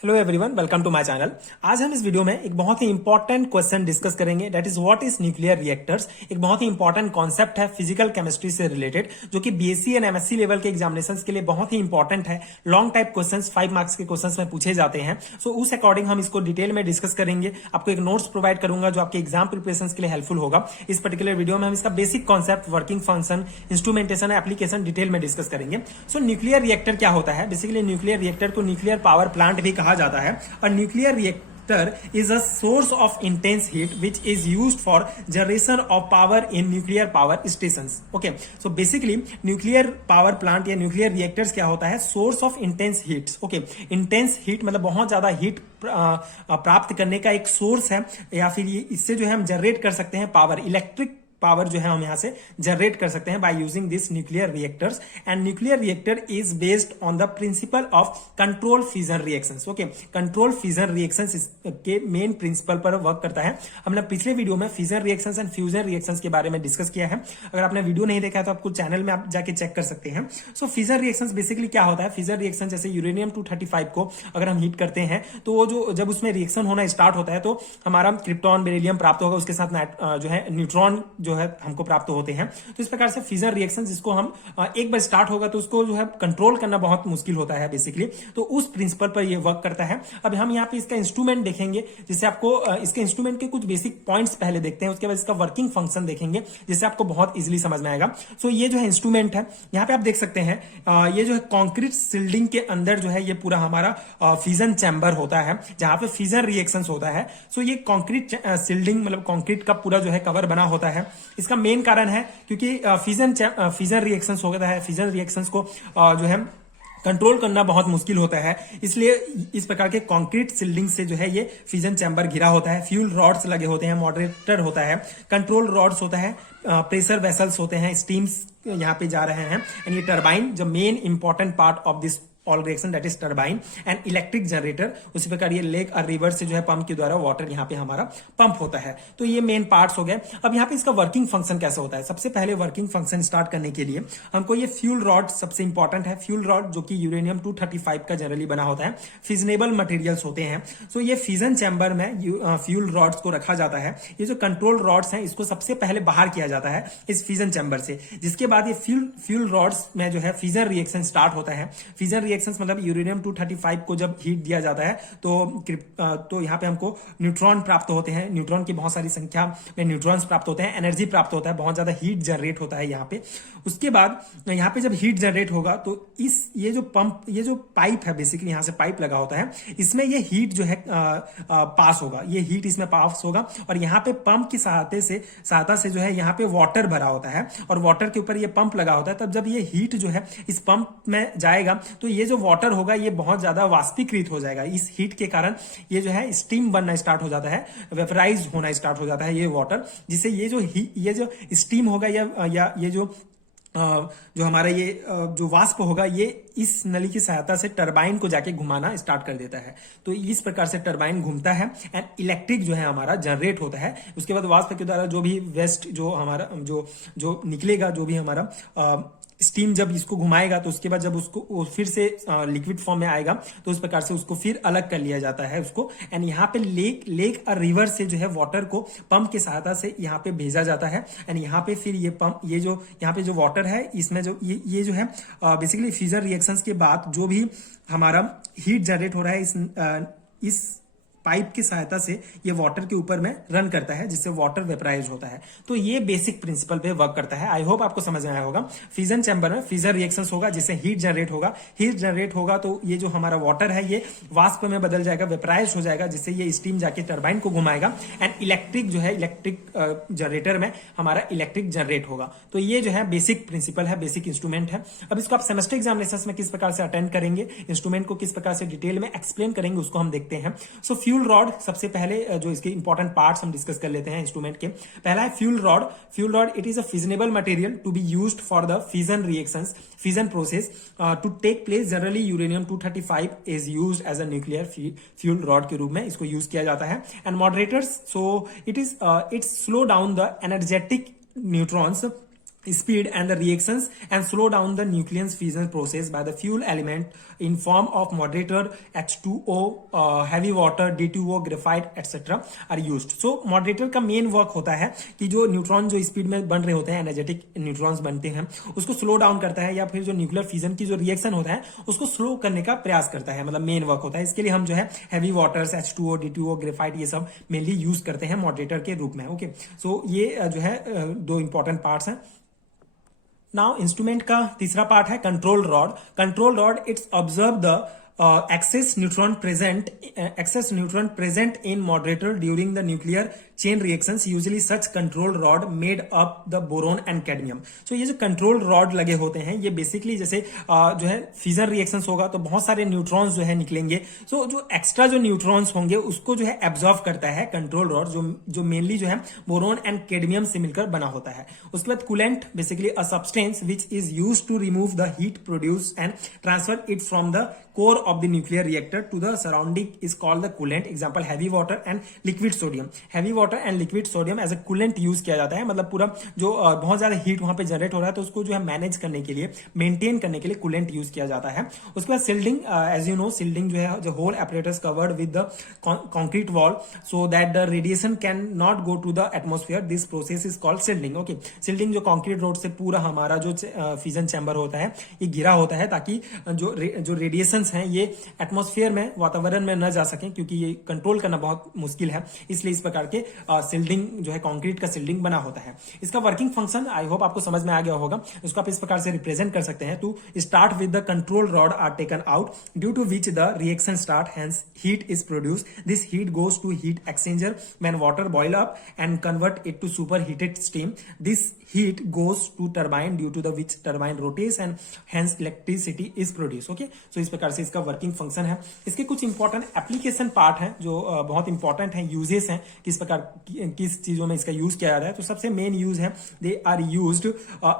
Hello everyone, welcome to my channel. आज हम इस वीडियो में एक बहुत ही इंपॉर्टेंट क्वेश्चन डिस्कस करेंगे, that is what is nuclear reactors. एक बहुत ही इंपॉर्टेंट कॉन्सेप्ट है फिजिकल केमिस्ट्री से रिलेटेड, जो कि बीएससी एंड एमएससी लेवल के एग्जामिनेशंस के लिए बहुत ही इंपॉर्टेंट है। लॉन्ग टाइप क्वेश्चंस 5 मार्क्स के क्वेश्चंस में पूछे जाते हैं। सो उस अकॉर्डिंग हम इसको डिटेल में डिस्कस करेंगे। आपको एक नोट्स प्रोवाइड करूंगा जो आपके एग्जाम प्रिपरेशन के लिए हेल्पफुल होगा। इस पर्टिकुलर वीडियो में हम इसका basic concept, working function, instrumentation, application detail में डिस्कस करेंगे। सो न्यूक्लियर रिएक्टर क्या होता है? बेसिकली न्यूक्लियर रिएक्टर को न्यूक्लियर पावर प्लांट भी कहा जाता है। A nuclear reactor is a source of intense heat which is used for generation of power in nuclear power stations. Okay, so basically nuclear power plant या nuclear reactors क्या होता है? Source of intense heats. Okay, intense heat मतलब बहुत ज्यादा heat प्राप्त करने का एक सोर्स है, या फिर इससे जो है हम जनरेट कर सकते हैं पावर, इलेक्ट्रिक पावर जो है हम यहां से जनरेट कर सकते हैं by using this nuclear reactors. And nuclear reactor is based on the principle of control fusion reactions. Okay, control fusion reactions के मेन प्रिंसिपल पर वर्क करता है। हमने पिछले वीडियो में fusion reactions and fusion reactions के बारे में डिस्कस किया है। अगर आपने वीडियो नहीं देखा है तो आपको चैनल में आप जाके चेक कर सकते हैं। सो फ्यूजन रिएक्शंस बेसिकली क्या होता है? फ्यूजन रिएक्शन जैसे यूरेनियम 235 को अगर हम हीट करते हैं तो वो जो जब उसमें रिएक्शन होना स्टार्ट होता है तो हमारा क्रिप्टॉन, बेरिलियम प्राप्त होगा, उसके साथ जो है न्यूट्रॉन जो है हमको प्राप्त होते हैं। तो इस प्रकार से फ्यूजन रिएक्शन जिसको हम एक बार स्टार्ट होगा तो उसको जो है कंट्रोल करना बहुत मुश्किल होता है बेसिकली। तो उस प्रिंसिपल पर ये वर्क करता है। अब हम यहाँ पे इसका इंस्ट्रूमेंट देखेंगे, जिससे आपको इसके इंस्ट्रूमेंट के कुछ बेसिक पॉइंट्स पहले देखते हैं, उसके बाद इसका वर्किंग फंक्शन देखेंगे, जिससे आपको बहुत इजीली समझ में आएगा। सो ये जो है इंस्ट्रूमेंट है, यहाँ पे आप देख सकते हैं ये जो है कॉन्क्रीट शिल्डिंग के अंदर जो है ये पूरा हमारा फ्यूजन चैम्बर होता है, जहां पे फ्यूजन रिएक्शन होता है। सो ये कॉन्क्रीट शिल्डिंग मतलब कॉन्क्रीट का पूरा जो है कवर बना होता है। इसका मेन कारण है क्योंकि फ्यूजन रिएक्शंस होता है, फ्यूजन रिएक्शंस को जो है कंट्रोल करना बहुत मुश्किल होता है, इसलिए इस प्रकार के कंक्रीट शिल्डिंग से जो है ये फ्यूजन चैम्बर घिरा होता है। फ्यूल रॉड्स लगे होते हैं, मॉडरेटर होता है, कंट्रोल रॉड्स होता है, प्रेशर वेसल्स होते हैं, स्टीम्स यहाँ पे जा रहे हैं, एंड ये टर्बाइन जो main important part of this all reaction that is turbine and electric generator. उसी प्रकार ये लेक और रिवर से जो है पंप के द्वारा वाटर यहाँ पे हमारा पंप होता है। तो ये मेन पार्ट्स हो गए। अब यहाँ पे इसका वर्किंग फंक्शन कैसे होता है? सबसे पहले वर्किंग फंक्शन स्टार्ट करने के लिए हमको ये फ्यूल रॉड सबसे इंपॉर्टेंट है। फ्यूल रॉड जो कि यूरेनियम 235 का जनरली बना होता है, फिजनेबल मटेरियल्स होते हैं। सो ये फ्यूजन चैम्बर में फ्यूल रॉड्स को रखा जाता है। ये जो कंट्रोल रॉड्स हैं इसको सबसे पहले बाहर किया जाता है इस फ्यूजन चैम्बर से, जिसके बाद ये फ्यूल रॉड्स में जो है फ्यूजन रिएक्शन स्टार्ट होता है। फ्यूजन मतलब यूरेनियम 235 को जब हीट दिया जाता है तो यहाँ पे हमको न्यूट्रॉन प्राप्त होते हैं। न्यूट्रॉन की बहुत सारी संख्या में न्यूट्रॉन्स प्राप्त होते हैं, एनर्जी प्राप्त होता है, बहुत ज्यादा हीट जनरेट होता है यहाँ पे। उसके बाद यहाँ पे जब हीट जनरेट होगा तो ये जो पंप, ये जो पाइप है, बेसिकली यहाँ से पाइप लगा होता है, इसमें ये हीट जो है पास होगा, ये हीट इसमें पास होगा, और यहाँ पे पंप की सहायता से जो है यहाँ पे वाटर भरा होता है, और वाटर के ऊपर ये पंप लगा होता है। तब जब ये हीट जो है इस पंप में जाएगा तो ये जो वाटर होगा ये बहुत ज्यादा वाष्पीकृत हो जाएगा। इस हीट के कारण ये जो है स्टीम बनना स्टार्ट हो जाता है, वेपराइज होना स्टार्ट हो जाता है ये वाटर, जिससे ये जो स्टीम होगा या ये जो हमारा ये जो वाष्प होगा ये इस नली की सहायता से टरबाइन को जाके घुमाना स्टार्ट कर देता है। तो इस प्रकार से टरबाइन घूमता है एंड इलेक्ट्रिक जो है हमारा जनरेट होता है। उसके बाद वाष्प के द्वारा जो भी वेस्ट जो हमारा जो निकलेगा, जो भी हमारा स्टीम जब इसको घुमाएगा तो उसके बाद जब उसको फिर से लिक्विड फॉर्म में आएगा तो उस प्रकार से उसको फिर अलग कर लिया जाता है उसको। एंड यहाँ पे लेक और रिवर से जो है वाटर को पंप की सहायता से यहाँ पे भेजा जाता है। एंड यहाँ पे फिर ये पंप, ये जो यहाँ पे जो वाटर है इसमें जो ये जो है बेसिकली फ्यूजन रिएक्शंस के बाद जो भी हमारा हीट जनरेट हो रहा है इस पाइप की सहायता से ये वाटर के ऊपर में रन करता है, जिससे वाटर वेपराइज होता है। तो ये बेसिक प्रिंसिपल पे वर्क करता है। आई होप आपको समझ में आया होगा। फ्यूजन चैम्बर में फ्यूजन रिएक्शंस होगा जिससे हीट जनरेट होगा। हीट जनरेट होगा तो ये जो हमारा वाटर है ये वाष्प में बदल जाएगा, वेपराइज हो जाएगा, जिससे ये स्टीम जाके टरबाइन को घुमाएगा एंड इलेक्ट्रिक जो है इलेक्ट्रिक जनरेटर में हमारा इलेक्ट्रिक जनरेट होगा। तो ये जो है बेसिक प्रिंसिपल है, बेसिक इंस्ट्रूमेंट है। अब इसको आप सेमेस्टर एग्जामिनेशन में किस प्रकार से अटेंड करेंगे, इंस्ट्रूमेंट को किस प्रकार से डिटेल में एक्सप्लेन करेंगे, उसको हम देखते हैं। सो फ्यूल रॉड, सबसे पहले जो इसके इंपॉर्टेंट पार्ट्स हम डिस्कस कर लेते हैं इंस्ट्रूमेंट के। पहला है fuel rod. Fuel rod it is a fissionable material to be used for the fusion reactions, fusion process to take place. Generally uranium 235 is used as a nuclear fuel rod के रूप में इसको use किया जाता है। And moderators, so it's slow down the energetic neutrons speed and the reactions and slow down the nucleus fusion process by the fuel element in form of moderator H2O, heavy water, D2O, graphite etc. are used. So moderator का main work होता है कि जो neutron जो speed में बन रहे होते हैं, एनर्जेटिक न्यूट्रॉन्स बनते हैं, उसको स्लो डाउन करता है या फिर जो न्यूक्लियर फ्यूजन की जो रिएक्शन होता है उसको स्लो करने का प्रयास करता है, मतलब मेन वर्क होता है। इसके लिए हम जो है heavy waters, H2O, D2O, graphite ये सब मेनली यूज करते हैं मॉडरेटर के रूप में। ओके, सो ये जो है दो इंपॉर्टेंट पार्ट्स हैं। नाउ इंस्ट्रूमेंट का तीसरा पार्ट है control rod. Control rod it's observe the excess neutron present in moderator during the nuclear chain reactions, usually such control rod made up the boron and cadmium. So ये जो control rod लगे होते हैं ये basically जैसे जो है fusion reactions होगा तो बहुत सारे न्यूट्रॉन्स जो है निकलेंगे, सो जो एक्स्ट्रा जो न्यूट्रॉन्स होंगे उसको जो है एब्जॉर्व करता है कंट्रोल रॉड, जो मेनली जो है बोरोन एंड कैडमियम से मिलकर बना होता है। उसके बाद coolant, basically a substance which is used to remove the heat produce and transfer it from the core of the nuclear reactor to the surrounding is called the coolant. Example heavy water and liquid sodium. Heavy water and liquid sodium as a coolant use किया जाता है, मतलब पूरा जो बहुत ज्यादा heat वहां पे जनरेट हो रहा है तो उसको जो है मैनेज करने के लिए, मेंटेन करने के लिए कूलेंट यूज किया जाता है। उसके बाद shielding, as you know shielding जो है, जो whole apparatus covered with the concrete wall so that the radiation can not go to the atmosphere, this process is called shielding. Okay, shielding जो concrete road से पूरा हमारा जो fusion chamber होता है ये घिरा होता है ताकि जो रेडिएशन हैं ये एटमॉस्फेयर में, वातावरण में न जा सके, क्योंकि ये कंट्रोल करना बहुत मुश्किल है, इसलिए इस प्रकार के सिल्डिंग जो है कंक्रीट का सिल्डिंग बना होता है। इसका वर्किंग फंक्शन आई होप आपको समझ में आ गया होगा। इसको आप इस प्रकार से रिप्रेजेंट कर सकते हैं। To start with the control rod are taken out due to which the reaction start, hence heat is produce. This heat goes to heat exchanger when water boil up and convert it to super heated steam. This heat goes to turbine due to the which turbine rotates and hence electricity is produced. Okay, so इस प्रकार से इसका working function है। इसके कुछ important application part हैं जो बहुत इंपॉर्टेंट हैं, यूजेस हैं, किस प्रकार किस चीजों में इसका यूज किया जा रहा है। तो सबसे मेन यूज है, they are used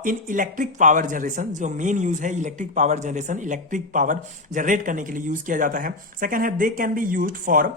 in electric power generation. जो मेन यूज है electric power generation, electric power generate करने के लिए यूज किया जाता है। सेकेंड है, they can be used for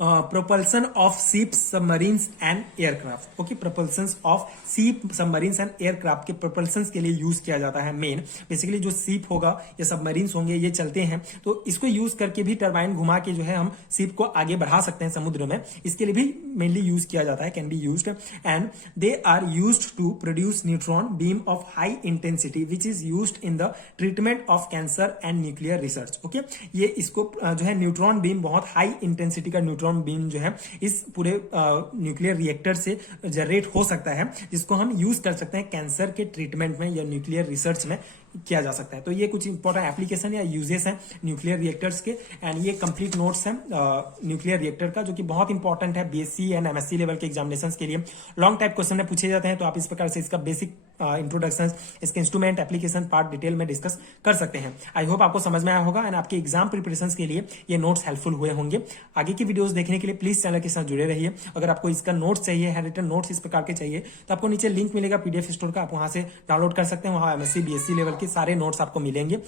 propulsion of ships, submarines and aircraft. Okay, propulsion of ship, submarines and aircraft के propulsions के लिए यूज किया जाता है। मेन बेसिकली जो शिप होगा या सबमरीन्स होंगे ये चलते हैं तो इसको यूज करके भी टरबाइन घुमा के जो है हम शिप को आगे बढ़ा सकते हैं समुद्र में, इसके लिए भी मेनली यूज किया जाता है, can be used. And they are used to produce neutron beam of high intensity which is used in the treatment of cancer and nuclear research. Okay, ये इसको जो है न्यूट्रॉन बीम, बहुत हाई इंटेंसिटी का neutron beam जो है इस पूरे न्यूक्लियर रिएक्टर से जनरेट हो सकता है, जिसको हम यूज कर सकते हैं कैंसर के ट्रीटमेंट में या न्यूक्लियर रिसर्च में किया जा सकता है। तो ये कुछ इंपॉर्टेंट एप्लीकेशन या यूजेस हैं न्यूक्लियर रिएक्टर्स के। एंड ये कंप्लीट नोट्स हैं न्यूक्लियर रिएक्टर का, जो कि बहुत इंपॉर्टेंट है बीएससी एंड एमएससी लेवल के एग्जामिनेशंस के लिए। लॉन्ग टाइप क्वेश्चन में पूछे जाते हैं, तो आप इस प्रकार से इसका बेसिक इंट्रोडक्शन, इसके इंस्ट्रूमेंट, एप्लीकेशन पार्ट डिटेल में डिस्कस कर सकते हैं। आई होप आपको समझ में आया होगा एंड आपके एग्जाम प्रिपरेशन के लिए ये नोट्स हेल्पफुल हुए होंगे। आगे की वीडियोस देखने के लिए प्लीज चैनल के साथ जुड़े रहिए। अगर आपको इसका नोट्स चाहिए, हैंड रिटन नोट्स इस प्रकार के चाहिए, तो आपको नीचे लिंक मिलेगा पीडीएफ स्टोर का, आप वहां से डाउनलोड कर सकते हैं। वहां एमएससी बीएससी लेवल के सारे नोट्स आपको मिलेंगे।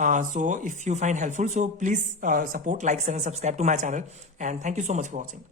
So if you find helpful, so please support, like, share, subscribe to my channel and thank you so much for watching.